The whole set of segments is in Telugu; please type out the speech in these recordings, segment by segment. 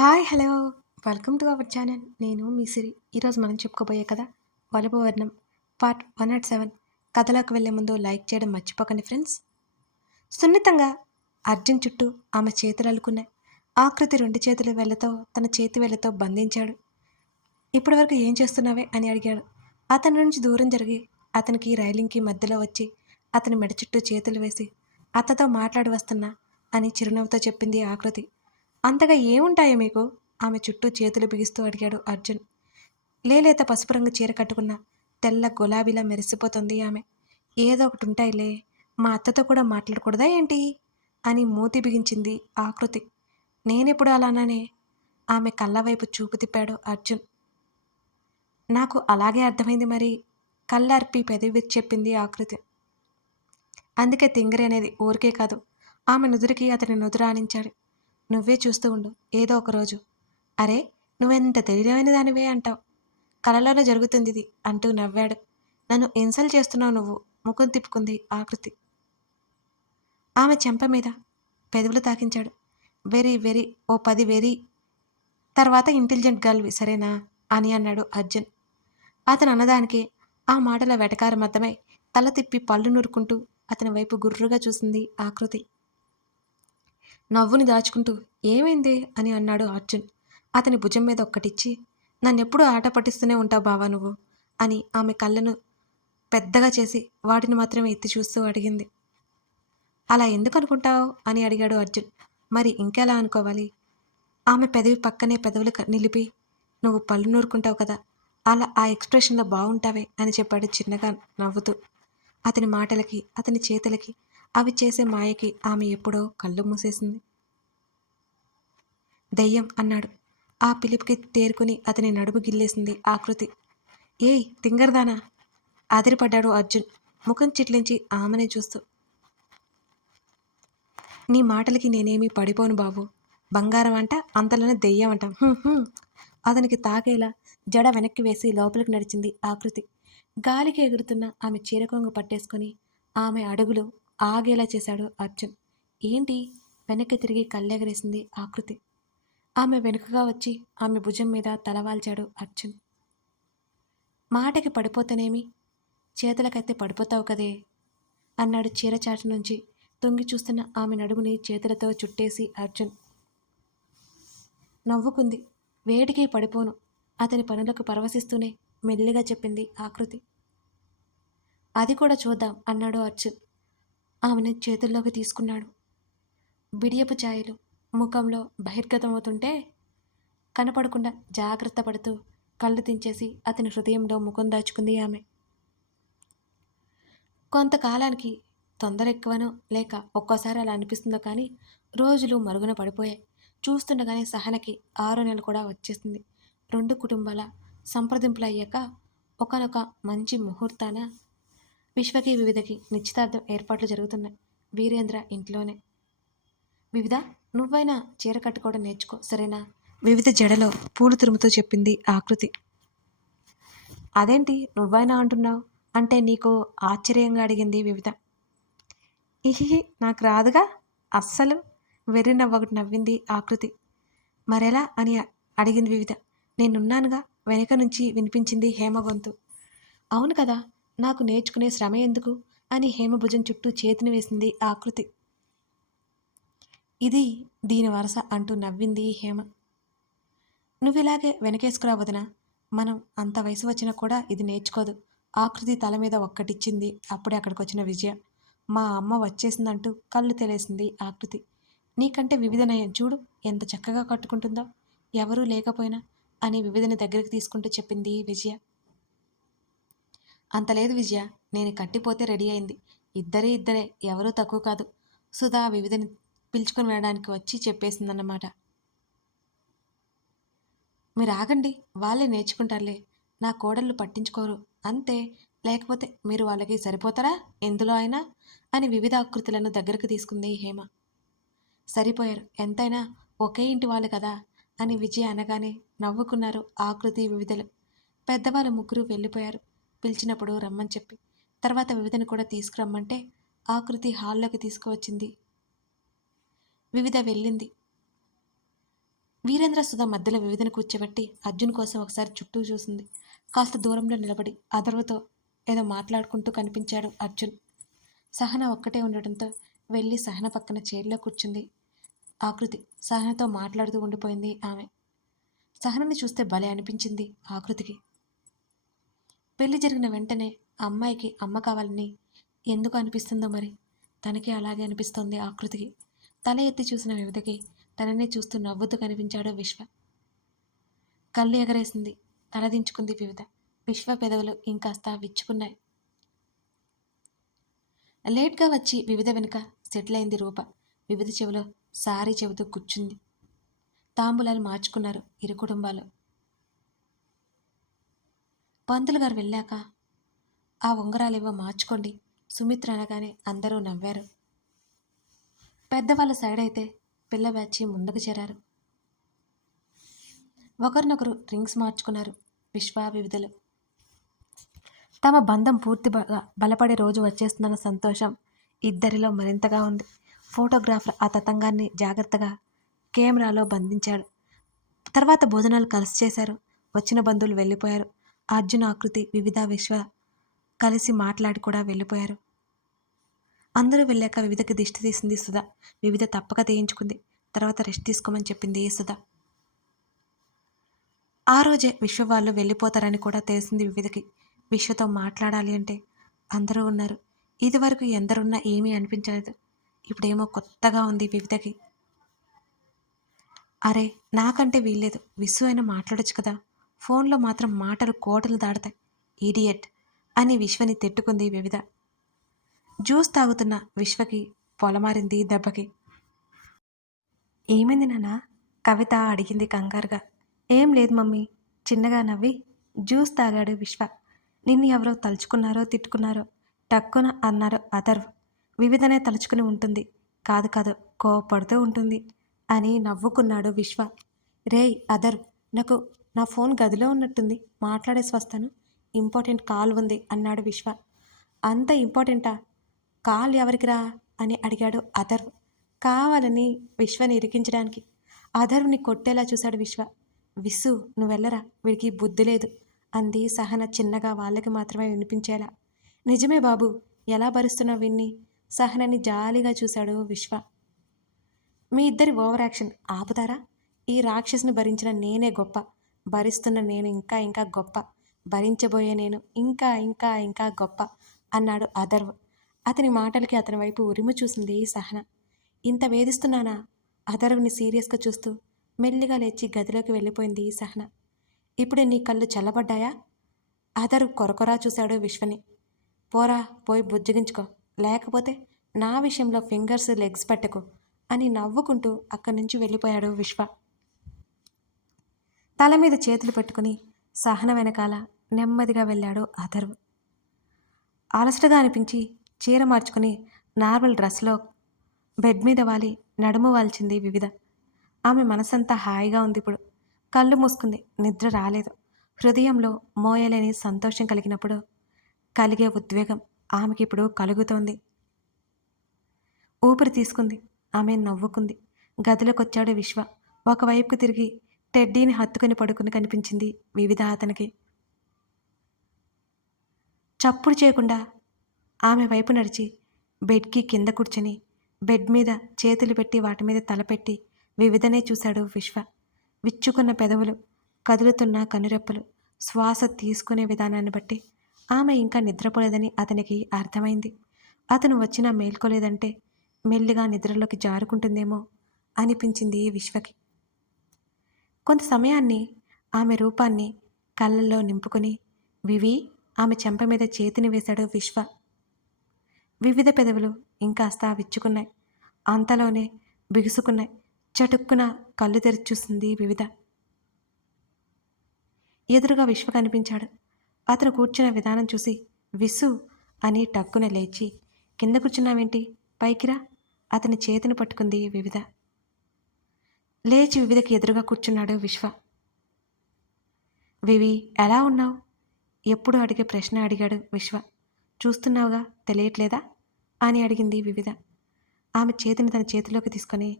Hi hello. Welcome to our channel. నేను మీ సిరి. ఈరోజు మనం చెప్పుకోబోయే కథ వలభవర్ణం పార్ట్ వన్ నాట్ సెవెన్. కథలోకి వెళ్ళే ముందు లైక్ చేయడం మర్చిపోకండి ఫ్రెండ్స్. సున్నితంగా అర్జున్ చుట్టూ ఆమె చేతులు అల్లుకున్నాయి. ఆకృతి రెండు చేతుల వేళ్ళతో తన చేతి వేళ్ళతో బంధించాడు. ఇప్పటివరకు ఏం చేస్తున్నావే అని అడిగాడు. అతని నుంచి దూరం జరిగి అతనికి రైలింగ్కి మధ్యలో వచ్చి అతని మెడ చుట్టూ చేతులు వేసి అతతో మాట్లాడి వస్తున్నా అని చిరునవ్వుతో చెప్పింది ఆకృతి. అంతగా ఏముంటాయో మీకు? ఆమె చుట్టూ చేతులు బిగిస్తూ అడిగాడు అర్జున్. లేలేత పసుపు రంగు చీర కట్టుకున్న తెల్ల గులాబీలా మెరిసిపోతుంది ఆమె. ఏదో ఒకటి ఉంటాయిలే. మా అత్తతో కూడా మాట్లాడకూడదా ఏంటి? అని మూతి బిగించింది ఆకృతి నేనెప్పుడు అలానే ఆమె కళ్ళ వైపు చూపు తిప్పాడు అర్జున్. నాకు అలాగే అర్థమైంది మరి. కళ్ళర్పి పెదవి చెప్పింది ఆకృతి అందుకే తింగరి అనేది ఊరికే కాదు. ఆమె నుదురికి అతని నుదురానించాడు నువ్వే చూస్తూ ఉండు ఏదో ఒక రోజు. అరే నువ్వెంత తెలియమైన దానివే అంటావు? కలలోనే జరుగుతుంది ఇది అంటూ నవ్వాడు. నన్ను ఇన్సల్ట్ చేస్తున్నావు నువ్వు ముఖం తిప్పుకుంది ఆకృతి ఆమె చెంప మీద పెదవులు తాకించాడు. వెరీ వెరీ ఓ పది వెరీ. తర్వాత ఇంటెలిజెంట్ గర్ల్వి సరేనా అని అన్నాడు అర్జున్. అతను అన్నదానికి ఆ మాటల వెటకారమర్థమై తల తిప్పి పళ్ళు నూరుకుంటూ అతని వైపు గుర్రుగా చూసింది ఆకృతి నవ్వుని దాచుకుంటూ ఏమైంది? అని అన్నాడు అర్జున్. అతని భుజం మీద ఒక్కటిచ్చి నన్నెప్పుడు ఆట పట్టిస్తూనే ఉంటావు బావా నువ్వు? అని ఆమె కళ్ళను పెద్దగా చేసి వాటిని మాత్రమే ఎత్తి చూస్తూ అడిగింది. అలా ఎందుకు అనుకుంటావు అని అడిగాడు అర్జున్. మరి ఇంకెలా అనుకోవాలి? ఆమె పెదవి పక్కనే పెదవులు నిలిపి నువ్వు పళ్ళు నూరుకుంటావు కదా అలా ఆ ఎక్స్ప్రెషన్లో బాగుంటావే అని చెప్పాడు చిన్నగా నవ్వుతూ. అతని మాటలకి అతని చేతులకి అవి చేసే మాయకి ఆమె ఎప్పుడో కళ్ళు మూసేసింది. దయ్యం అన్నాడు. ఆ పిలుపుకి తేరుకుని అతని నడుము గిల్లేసింది ఆకృతి ఏయ్ తింగరదానా? ఆదిరిపడ్డాడు అర్జున్. ముఖం చిట్లించి ఆమెనే చూస్తూ. నీ మాటలకి నేనేమీ పడిపోను బాబు. బంగారం అంట అంతలోనే దెయ్యం అంట. అతనికి తాకేలా జడ వెనక్కి వేసి లోపలికి నడిచింది ఆకృతి గాలికి ఎగురుతున్న ఆమె చీరకొంగు పట్టేసుకొని ఆమె అడుగులు ఆగేలా చేశాడు అర్జున్. ఏంటి? వెనక్కి తిరిగి కళ్ళెగరేసింది ఆకృతి. ఆమె వెనుకగా వచ్చి ఆమె భుజం మీద తలవాల్చాడు అర్జున్. మాటకి పడిపోతేనేమి? చేతులకైతే పడిపోతావు కదే? అన్నాడు చీరచాటు నుంచి తొంగి చూస్తున్న ఆమె నడుముని చేతులతో చుట్టేసి అర్జున్. నవ్వుకుంది. వేడికి పడిపోను. అతని పనులకు పరవశిస్తూనే మెల్లిగా చెప్పింది ఆకృతి. అది కూడా చూద్దాం అన్నాడు అర్జున్. ఆమెను చేతుల్లోకి తీసుకున్నాడు. బిడియపు ఛాయలు ముఖంలో బహిర్గతమవుతుంటే కనపడకుండా జాగ్రత్త పడుతూ కళ్ళు దించేసి అతని హృదయంలో ముఖం దాచుకుంది ఆమె. కొంతకాలానికి తొందర ఎక్కువనో లేక ఒక్కోసారి అలా అనిపిస్తుందో కానీ రోజులు మరుగున పడిపోయాయి. చూస్తుండగానే సహనకి ఆరు నెలలు కూడా వచ్చేసింది. రెండు కుటుంబాల సంప్రదింపులు అయ్యాక ఒకనొక మంచి ముహూర్తాన విశ్వకి వివిధకి నిశ్చితార్థం ఏర్పాట్లు జరుగుతున్నాయి. వీరేంద్ర ఇంట్లోనే. వివిధ నువ్వైనా చీర కట్టుకోవడం నేర్చుకో సరేనా? వివిధ జడలో పూలు తురుముతో చెప్పింది ఆకృతి అదేంటి నువ్వైనా అంటున్నావు? అంటే నీకు ఆశ్చర్యంగా అడిగింది వివిధ. ఇహిహి నాకు రాదుగా? అస్సలు? వెర్రి నవ్వొకటి నవ్వింది ఆకృతి మరెలా అని అడిగింది వివిధ. నేనున్నానుగా? వెనక నుంచి వినిపించింది హేమ గొంతు. అవును కదా? నాకు నేర్చుకునే శ్రమ ఎందుకు? అని హేమభుజం చుట్టూ చేతిని వేసింది ఆకృతి ఇది దీని వరస అంటూ నవ్వింది హేమ. నువ్విలాగే వెనకేసుకురా వదిన. మనం అంత వయసు వచ్చినా కూడా ఇది నేర్చుకోదు. ఆకృతి తల మీద ఒక్కటిచ్చింది. అప్పుడే అక్కడికి వచ్చిన విజయ. మా అమ్మ వచ్చేసిందంటూ కళ్ళు తెలిసింది ఆకృతి నీకంటే వివిధ నయం చూడు ఎంత చక్కగా కట్టుకుంటుందో. ఎవరూ లేకపోయినా అని వివిధని దగ్గరికి తీసుకుంటూ చెప్పింది విజయ. అంతలేదు విజయ నేను కట్టిపోతే రెడీ అయింది. ఇద్దరే ఇద్దరే ఎవరూ తక్కువ కాదు. సుధా వివిధని పిలుచుకొని వెళ్ళడానికి వచ్చి చెప్పేసిందన్నమాట. మీరు ఆగండి వాళ్ళే నేర్చుకుంటారులే. నా కోడళ్ళు పట్టించుకోరు. అంతే లేకపోతే మీరు వాళ్ళకి సరిపోతారా? ఎందులో అయినా? అని వివిధ ఆకృతులను దగ్గరకు తీసుకుంది హేమ. సరిపోయారు. ఎంతైనా ఒకే ఇంటి వాళ్ళు కదా? అని విజయ అనగానే నవ్వుకున్నారు ఆకృతి వివిధలు. పెద్దవాళ్ళు ముగ్గురు వెళ్ళిపోయారు. పిలిచినప్పుడు రమ్మని చెప్పి తర్వాత వివిధను కూడా తీసుకురమ్మంటే ఆకృతి హాల్లోకి తీసుకువచ్చింది. వివిధ వెళ్ళింది. వీరేంద్ర సుధా మధ్యలో వివిధను కూర్చోబెట్టి అర్జున్ కోసం ఒకసారి చుట్టూ చూసింది. కాస్త దూరంలో నిలబడి అదర్వతో ఏదో మాట్లాడుకుంటూ కనిపించాడు అర్జున్. సహన ఒక్కటే ఉండడంతో వెళ్ళి సహన పక్కన చైర్లో కూర్చుంది. ఆకృతి సహనతో మాట్లాడుతూ ఉండిపోయింది ఆమె. సహనని చూస్తే భలే అనిపించింది ఆకృతికి. పెళ్ళి జరిగిన వెంటనే అమ్మాయికి అమ్మ కావాలని ఎందుకు అనిపిస్తుందో మరి? తనకి అలాగే అనిపిస్తోంది ఆకృతికి. తల ఎత్తి చూసిన వివిధకి తననే చూస్తూ నవ్వుతూ కనిపించాడు విశ్వ. కళ్ళు ఎగరేసింది తలదించుకుంది వివిధ. విశ్వ పెదవులు ఇంకాస్త విచ్చుకున్నాయి. లేట్గా వచ్చి వివిధ వెనుక సెటిల్ అయింది రూప. వివిధ చెవిలో సారీ చెబుతూ కూర్చుంది. తాంబూలాలు మార్చుకున్నారు ఇరు కుటుంబాలు. పంతులు గారు వెళ్ళాక ఆ ఉంగరాలేవో మార్చుకోండి సుమిత్ర అనగానే అందరూ నవ్వారు. పెద్దవాళ్ళ సైడ్ అయితే పిల్ల బ్యాచి ముందుకు చేరారు. ఒకరినొకరు రింగ్స్ మార్చుకున్నారు విశ్వ వివిధలు తమ బంధం పూర్తి బలపడే రోజు వచ్చేస్తుందన్న సంతోషం ఇద్దరిలో మరింతగా ఉంది. ఫోటోగ్రాఫర్ ఆ తతంగాన్ని జాగ్రత్తగా కెమెరాలో బంధించాడు. తర్వాత భోజనాలు కలిసి చేశారు. వచ్చిన బంధువులు వెళ్ళిపోయారు. అర్జున్ ఆకృతి వివిధ విశ్వ కలిసి మాట్లాడి కూడా వెళ్ళిపోయారు. అందరూ వెళ్ళాక వివిధకి దిష్టి తీసింది సుధా. వివిధ తప్పక తీయించుకుంది. తర్వాత రెస్ట్ తీసుకోమని చెప్పింది సుధా. ఆ రోజే విశ్వ వాళ్ళు వెళ్ళిపోతారని కూడా తెలిసింది వివిధకి. విశ్వతో మాట్లాడాలి అంటే అందరూ ఉన్నారు. ఇదివరకు ఎందరున్నా ఏమీ అనిపించలేదు. ఇప్పుడేమో కొత్తగా ఉంది వివిధకి. అరే నాకంటే వీల్లేదు. విసు అయినా మాట్లాడొచ్చు కదా? ఫోన్లో మాత్రం మాటలు కోటలు దాడతాయి. ఈడియట్ అని విశ్వని తిట్టుకుంది వివిధ. జ్యూస్ తాగుతున్న విశ్వకి పొలమారింది దెబ్బకి. ఏమైంది నాన్న? కవిత అడిగింది కంగారుగా. ఏం లేదు మమ్మీ. చిన్నగా నవ్వి జ్యూస్ తాగాడు విశ్వ. నిన్ను ఎవరో తలుచుకున్నారో తిట్టుకున్నారో టక్కున అన్నారు అథర్వ్. వివిధనే తలుచుకుని ఉంటుంది. కాదు కాదు కోపడుతూ ఉంటుంది అని నవ్వుకున్నాడు విశ్వ. రేయ్ అదర్వ్ నాకు నా ఫోన్ గదిలో ఉన్నట్టుంది. మాట్లాడేసి వస్తాను ఇంపార్టెంట్ కాల్ ఉంది అన్నాడు విశ్వ. అంత ఇంపార్టెంటా? కాల్ ఎవరికిరా? అని అడిగాడు అథర్వ్ కావాలని విశ్వని ఇరికించడానికి. అథర్వ్ని కొట్టేలా చూశాడు విశ్వ. విసు నువ్వెళ్ళరా? వీడికి బుద్ధి లేదు అంది సహన చిన్నగా వాళ్ళకి మాత్రమే వినిపించేలా. నిజమే బాబు ఎలా భరుస్తున్నావు విన్ని? సహనని జాలిగా చూశాడు విశ్వ. మీ ఇద్దరి ఓవర్ యాక్షన్ ఆపుతారా? ఈ రాక్షసుని భరించిన నేనే గొప్ప. భరిస్తున్న నేను ఇంకా ఇంకా గొప్ప. భరించబోయే నేను ఇంకా ఇంకా ఇంకా గొప్ప అన్నాడు అథర్వ్. అతని మాటలకి అతని వైపు ఉరిమి చూసింది సహన. ఇంత వేధిస్తున్నానా? అధర్వ్ని సీరియస్గా చూస్తూ మెల్లిగా లేచి గదిలోకి వెళ్ళిపోయింది సహన. ఇప్పుడే నీ కళ్ళు చల్లబడ్డాయా? అధర్వ్ కొరకొరా చూశాడు విశ్వని. పోరా పోయి బుజ్జగించుకో. లేకపోతే నా విషయంలో ఫింగర్స్ లెగ్స్ పెట్టకు అని నవ్వుకుంటూ అక్కడి నుంచి వెళ్ళిపోయాడు విశ్వ. తల మీద చేతులు పెట్టుకుని సహన వెనకాల నెమ్మదిగా వెళ్ళాడు అథర్వ్. అలసటగా అనిపించి చీర మార్చుకుని నార్మల్ డ్రెస్లో బెడ్ మీద వాలి నడుము వాల్చింది వివిధ. ఆమె మనసంతా హాయిగా ఉంది ఇప్పుడు. కళ్ళు మూసుకుంది నిద్ర రాలేదు. హృదయంలో మోయలేని సంతోషం కలిగినప్పుడు కలిగే ఉద్వేగం ఆమెకి ఇప్పుడు కలుగుతోంది. ఊపిరి తీసుకుంది ఆమె నవ్వుకుంది. గదిలోకొచ్చాడు విశ్వ. ఒకవైపుకు తిరిగి టెడ్డీని హత్తుకుని పడుకుని కనిపించింది వివిధ అతనికి. చప్పుడు చేయకుండా ఆమె వైపు నడిచి బెడ్కి కింద కూర్చొని బెడ్ మీద చేతులు పెట్టి వాటి మీద తలపెట్టి వివిధనే చూశాడు విశ్వ. విచ్చుకున్న పెదవులు కదులుతున్న కనురెప్పలు శ్వాస తీసుకునే విధానాన్ని బట్టి ఆమె ఇంకా నిద్రపోలేదని అతనికి అర్థమైంది. అతను వచ్చినా మేల్కోలేదంటే మెల్లిగా నిద్రలోకి జారుకుంటుందేమో అనిపించింది విశ్వకి. కొంత సమయాన్ని ఆమె రూపాన్ని కళ్ళల్లో నింపుకుని వివి ఆమె చెంప మీద చేతిని వేశాడు విశ్వ. వివిధ పెదవులు ఇంకాస్త విచ్చుకున్నాయి. అంతలోనే బిగుసుకున్నాయి చటుక్కున కళ్ళు తెరిచి చూసింది వివిధ. ఎదురుగా విశ్వ కనిపించాడు. అతను కూర్చున్న విధానం చూసి విసు అని టక్కున లేచి కింద కూర్చున్నావేంటి? పైకిరా అతని చేతిని పట్టుకుంది వివిధ. లేచి వివిధకి ఎదురుగా కూర్చున్నాడు విశ్వ. వివి ఎలా ఉన్నావు? ఎప్పుడు అడిగే ప్రశ్న అడిగాడు విశ్వ. చూస్తున్నావుగా తెలియట్లేదా? అని అడిగింది వివిధ. ఆమె చేతిని తన చేతిలోకి తీసుకొని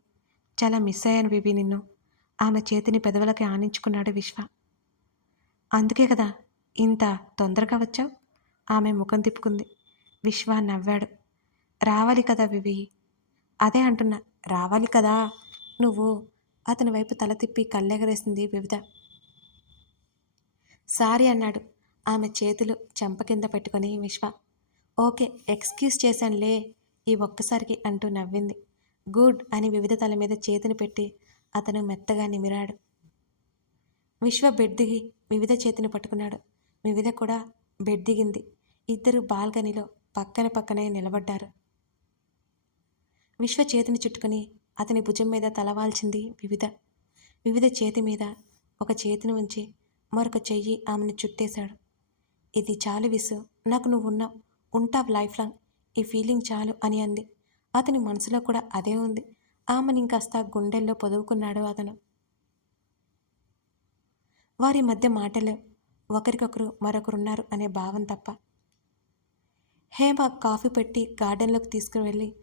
చాలా మిస్ అయ్యాను వివి నిన్ను. ఆమె చేతిని పెదవులకి ఆనించుకున్నాడు విశ్వ. అందుకే కదా ఇంత తొందరగా వచ్చావు? ఆమె ముఖం తిప్పుకుంది. విశ్వ నవ్వాడు. రావాలి కదా వివి. అదే అంటున్నా రావాలి కదా. నువ్వు అతని వైపు తల తిప్పి కళ్ళెగరేసింది వివిధ. సారీ అన్నాడు ఆమె చేతులు చెంప కింద పెట్టుకుని విశ్వ. ఓకే ఎక్స్క్యూజ్ చేశానులే ఈ ఒక్కసారికి అంటూ నవ్వింది. గుడ్ అని వివిధ తల మీద చేతిని పెట్టి అతను మెత్తగా నిమిరాడు. విశ్వ బెడ్ దిగి వివిధ చేతిని పట్టుకున్నాడు. వివిధ కూడా బెడ్ దిగింది. ఇద్దరు బాల్కనీలో పక్కన పక్కనే నిలబడ్డారు. విశ్వ చేతిని చుట్టుకొని అతని భుజం మీద తలవాల్చింది వివిధ వివిధ చేతి మీద ఒక చేతిని ఉంచి మరొక చెయ్యి ఆమెను చుట్టేశాడు. ఇది చాలు విసు నాకు నువ్వు ఉన్నావు ఉంటావు లైఫ్ లాంగ్ ఈ ఫీలింగ్ చాలు అని అంది. అతని మనసులో కూడా అదే ఉంది. ఆమెను ఇంకాస్త గుండెల్లో పొదువుకున్నాడు అతను. వారి మధ్య మాటలు ఒకరికొకరు మరొకరున్నారు అనే భావం తప్ప. హేమ కాఫీ పెట్టి గార్డెన్లోకి తీసుకువెళ్ళి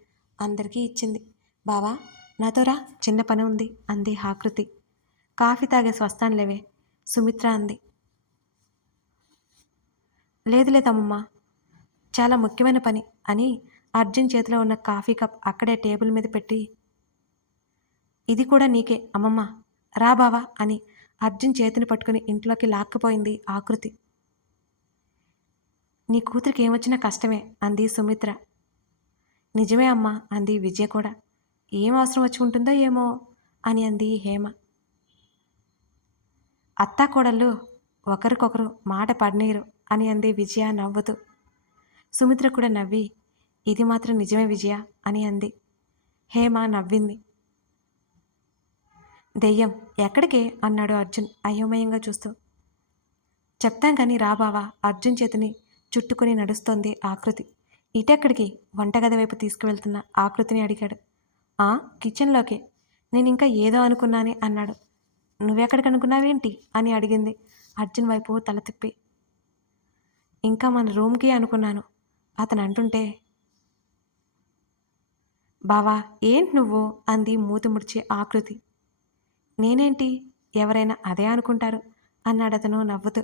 అందరికీ ఇచ్చింది. బావా నాతో రా చిన్న పని ఉంది అంది ఆకృతి. కాఫీ తాగే స్వస్థాన్లేవే సుమిత్ర అంది. లేదు లేదమ్మమ్మ చాలా ముఖ్యమైన పని అని అర్జున్ చేతిలో ఉన్న కాఫీ కప్ అక్కడే టేబుల్ మీద పెట్టి ఇది కూడా నీకే అమ్మమ్మ రా బావా అని అర్జున్ చేతిని పట్టుకుని ఇంట్లోకి లాక్కుపోయింది ఆకృతి. నీ కూతురికి ఏమొచ్చినా కష్టమే అంది సుమిత్ర. నిజమే అమ్మా అంది విజయ కూడా. ఏం అవసరం వచ్చి ఉంటుందో ఏమో అని అంది హేమ. అత్తాకోడళ్ళు ఒకరికొకరు మాట పడనీరు అని అంది విజయ నవ్వుతూ. సుమిత్ర కూడా నవ్వి ఇది మాత్రం నిజమే విజయ అని అంది. హేమ నవ్వింది. దెయ్యం ఎక్కడికే? అన్నాడు అర్జున్ అయోమయంగా చూస్తూ. చెప్తాం కానీ రా బావా అర్జున్ చేతిని చుట్టుకుని నడుస్తోంది ఆకృతి. ఇటెక్కడికి? వంటగది వైపు తీసుకువెళ్తున్న ఆకృతిని అడిగాడు. ఆ కిచెన్లోకి. నేను ఇంకా ఏదో అనుకున్నానే అన్నాడు. నువ్వెక్కడికి అనుకున్నావేంటి అని అడిగింది అర్జున్ వైపు తల తిప్పి. ఇంకా మన రూమ్కి అనుకున్నాను. అతను అంటుంటే బావా ఏంటి నువ్వు? అంది మూతి ముడిచే ఆకృతి. నేనేంటి? ఎవరైనా అదే అనుకుంటారు? అన్నాడు అతను నవ్వుతూ.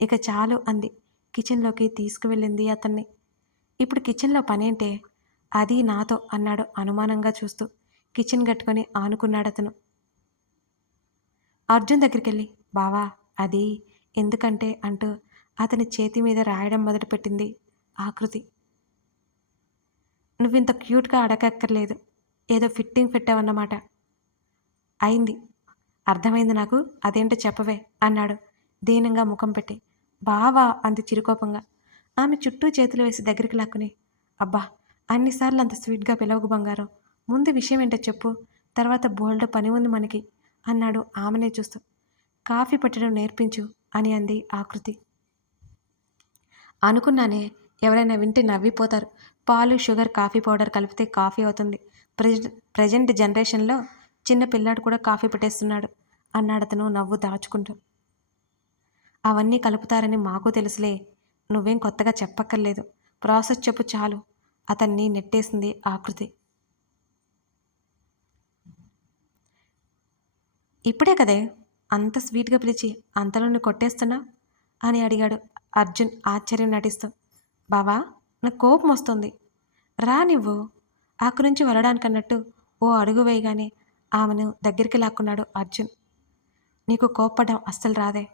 ఇక చాలు అంది. కిచెన్లోకి తీసుకువెళ్ళింది అతన్ని. ఇప్పుడు కిచెన్లో పనేంటే? అది నాతో అన్నాడు అనుమానంగా చూస్తూ. కిచెన్ కట్టుకొని ఆనుకున్నాడు అతను. అర్జున్ దగ్గరికి వెళ్ళి బావా అది ఎందుకంటే అంటూ అతని చేతి మీద రాయడం మొదలుపెట్టింది ఆకృతి నువ్వింత క్యూట్గా అడగక్కర్లేదు. ఏదో ఫిట్టింగ్ పెట్టావన్నమాట. అయింది. అర్థమైంది నాకు. అదేంటో చెప్పవే అన్నాడు దీనంగా ముఖం పెట్టి. బావా అంది చిరుకోపంగా. ఆమె చుట్టూ చేతులు వేసి దగ్గరికి లాక్కుని అబ్బా అన్నిసార్లు అంత స్వీట్గా పిలవకు బంగారం. ముందు విషయం ఏంటో చెప్పు. తర్వాత బోల్డ్ పని ఉంది మనకి అన్నాడు ఆమెనే చూస్తూ. కాఫీ పెట్టడం నేర్పించు అని అంది ఆకృతి. అనుకున్నానే ఎవరైనా వింటే నవ్విపోతారు. పాలు షుగర్ కాఫీ పౌడర్ కలిపితే కాఫీ అవుతుంది. ప్రజెంట్ ప్రజెంట్ జనరేషన్లో చిన్న పిల్లాడు కూడా కాఫీ పెట్టేస్తున్నాడు అన్నాడు అతను నవ్వు దాచుకుంటూ. అవన్నీ కలుపుతారని మాకు తెలుసులే. నువ్వేం కొత్తగా చెప్పక్కర్లేదు. ప్రాసెస్ చెప్పు చాలు. అతన్ని నెట్టేసింది ఆకృతి. ఇప్పుడే కదే అంత స్వీట్గా పిలిచి అంతలోని కొట్టేస్తున్నా? అని అడిగాడు అర్జున్ ఆశ్చర్యం నటిస్తూ. బావా నాకు కోపం వస్తుంది. రా నువ్వు. అక్కడి నుంచి వెళ్ళడానికన్నట్టు ఓ అడుగు వేయగానే ఆమెను దగ్గరికి లాక్కున్నాడు అర్జున్. నీకు కోప్పడం అస్సలు రాదే.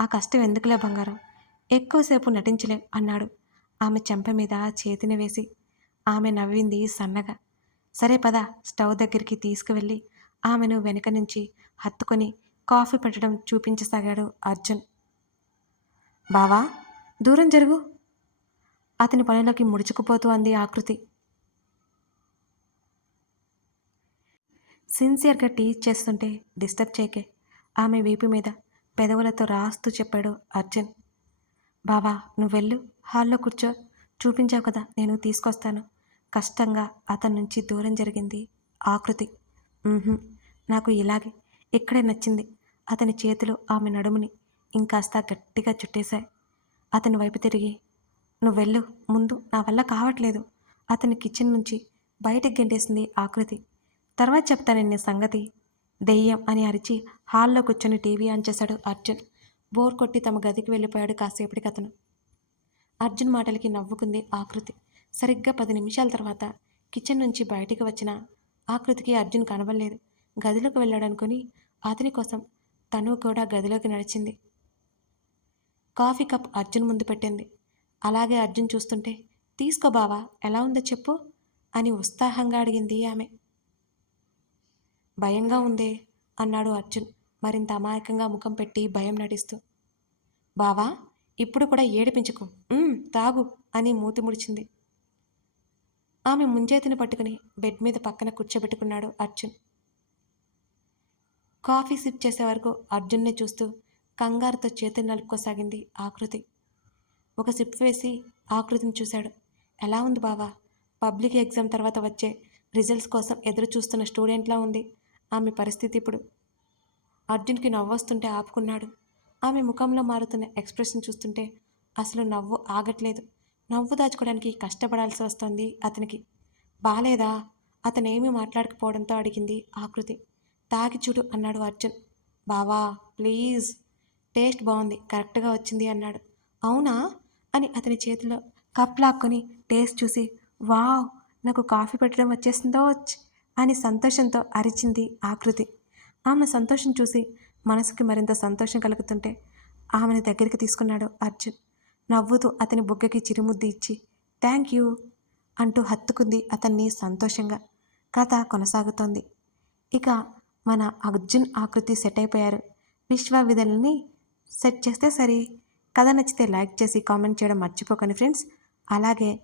ఆ కష్టం ఎందుకులే బంగారం? ఎక్కువసేపు నటించలేం అన్నాడు. ఆమె చెంప మీద చేతిని వేసి ఆమె నవ్వింది సన్నగా. సరే పద స్టవ్ దగ్గరికి తీసుకువెళ్ళి ఆమెను వెనక నుంచి హత్తుకొని కాఫీ పెట్టడం చూపించసాగాడు అర్జున్. బావా దూరం జరుగు. అతని పనిలోకి ముడుచుకుపోతూ అంది ఆకృతి సిన్సియర్గా టీచ్ చేస్తుంటే డిస్టర్బ్ చేయకే ఆమె వీపు మీద పెదవులతో రాస్తూ చెప్పాడు అర్జున్. బావా నువ్వెళ్ళు హాల్లో కూర్చో. చూపించావు కదా నేను తీసుకొస్తాను. కష్టంగా అతని నుంచి దూరం జరిగింది ఆకృతి నాకు ఇలాగే ఇక్కడే నచ్చింది. అతని చేతులు ఆమె నడుముని ఇంకాస్త గట్టిగా చుట్టేశాయి. అతని వైపు తిరిగి నువ్వు వెళ్ళు. ముందు నా వల్ల కావట్లేదు. అతని కిచెన్ నుంచి బయటకు గెంటేసింది ఆకృతి తర్వాత చెప్తాను నీ సంగతి. దెయ్యం అని అరిచి హాల్లో కూర్చొని టీవీ ఆన్ చేశాడు అర్జున్. బోర్ కొట్టి తమ గదికి వెళ్ళిపోయాడు కాసేపటికి అతను. అర్జున్ మాటలకి నవ్వుకుంది ఆకృతి సరిగ్గా పది నిమిషాల తర్వాత కిచెన్ నుంచి బయటికి వచ్చిన ఆకృతికి అర్జున్ కనబడలేదు. గదిలోకి వెళ్ళాడనుకుని అతని కోసం తను కూడా గదిలోకి నడిచింది. కాఫీ కప్ అర్జున్ ముందు పెట్టింది. అలాగే అర్జున్ చూస్తుంటే తీసుకో బావా ఎలా ఉందో చెప్పు అని ఉత్సాహంగా అడిగింది ఆమె. భయంగా ఉందే అన్నాడు అర్జున్ మరింత అమాయకంగా ముఖం పెట్టి భయం నటిస్తూ. బావా ఇప్పుడు కూడా ఏడిపించుకో. తాగు అని మూతి ముడిచింది. ఆమె ముంజేతిని పట్టుకుని బెడ్ మీద పక్కన కూర్చోబెట్టుకున్నాడు అర్జున్. కాఫీ సిప్ చేసే వరకు అర్జున్నే చూస్తూ కంగారుతో చేతిని నలుపుకోసాగింది ఆకృతి. ఒక సిప్ వేసి ఆకృతిని చూశాడు. ఎలా ఉంది బావా? పబ్లిక్ ఎగ్జామ్ తర్వాత వచ్చే రిజల్ట్స్ కోసం ఎదురు చూస్తున్న స్టూడెంట్లా ఉంది ఆమె పరిస్థితి ఇప్పుడు. అర్జున్కి నవ్వొస్తుంటే ఆపుకున్నాడు. ఆమె ముఖంలో మారుతున్న ఎక్స్ప్రెషన్ చూస్తుంటే అసలు నవ్వు ఆగట్లేదు. నవ్వు దాచుకోవడానికి కష్టపడాల్సి వస్తోంది అతనికి. బాలేదా? అతనేమీ మాట్లాడకపోవడంతో అడిగింది ఆకృతి. తాగి చూడు అన్నాడు అర్జున్. బావా ప్లీజ్. టేస్ట్ బాగుంది కరెక్ట్గా వచ్చింది అన్నాడు. అవునా? అని అతని చేతిలో కప్ లాక్కొని టేస్ట్ చూసి వావ్ నాకు కాఫీ పెట్టడం వచ్చేసిందో అని సంతోషంతో అరిచింది ఆకృతి. ఆమె సంతోషం చూసి మనసుకి మరింత సంతోషం కలుగుతుంటే ఆమెను దగ్గరికి తీసుకున్నాడు అర్జున్. నవ్వుతూ అతని బుగ్గకి చిరుముద్దు ఇచ్చి థ్యాంక్ యూ అంటూ హత్తుకుంది అతన్ని సంతోషంగా. కథ కొనసాగుతోంది. ఇక మన అర్జున్ ఆకృతి సెట్ అయిపోయారు. విశ్వవిధులని సెట్ చేస్తే సరే. కథ నచ్చితే లైక్ చేసి కామెంట్ చేయడం మర్చిపోకండి ఫ్రెండ్స్. అలాగే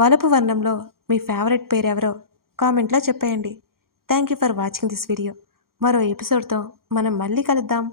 వలపు వర్ణంలో మీ ఫేవరెట్ పేరు ఎవరో కామెంట్లో చెప్పేయండి. Thank you for watching this video. మరో ఎపిసోడ్తో మనం మళ్ళీ కలుద్దాం.